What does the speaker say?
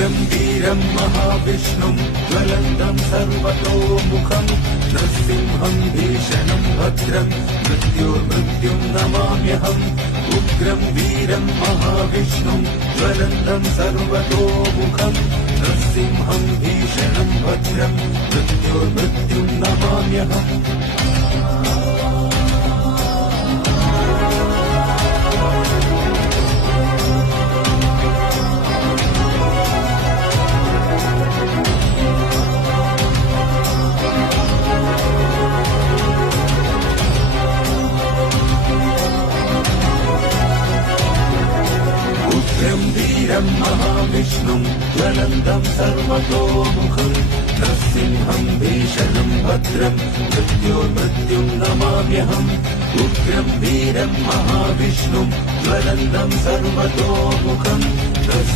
ഉഗ്രം വീരം മഹാവിഷ്ണും ജ്വലന്തം സർവതോമുഖം നൃസിംഹം ഭീഷണം ഭദ്രം മൃത്യോർമൃത്യും നമാമ്യഹം ഉഗ്രം വീരം മഹാവിഷ്ണും ജ്വലന്തം സർവതോമുഖം നൃസിംഹം ഭീഷണം ഭദ്രം മൃത്യോർമൃത്യും നമാമ്യഹം ഉഗ്രം വീരം മഹാവിഷ്ണും ജ്വലന്തം സർവതോമുഖം നൃസിംഹം ഭീഷണം ഭദ്രം മൃത്യോർമൃത്യും നമാമ്യഹം ഉഗ്രം വീരം മഹാവിഷ്ണും ജ്വലന്തം സർവതോമുഖം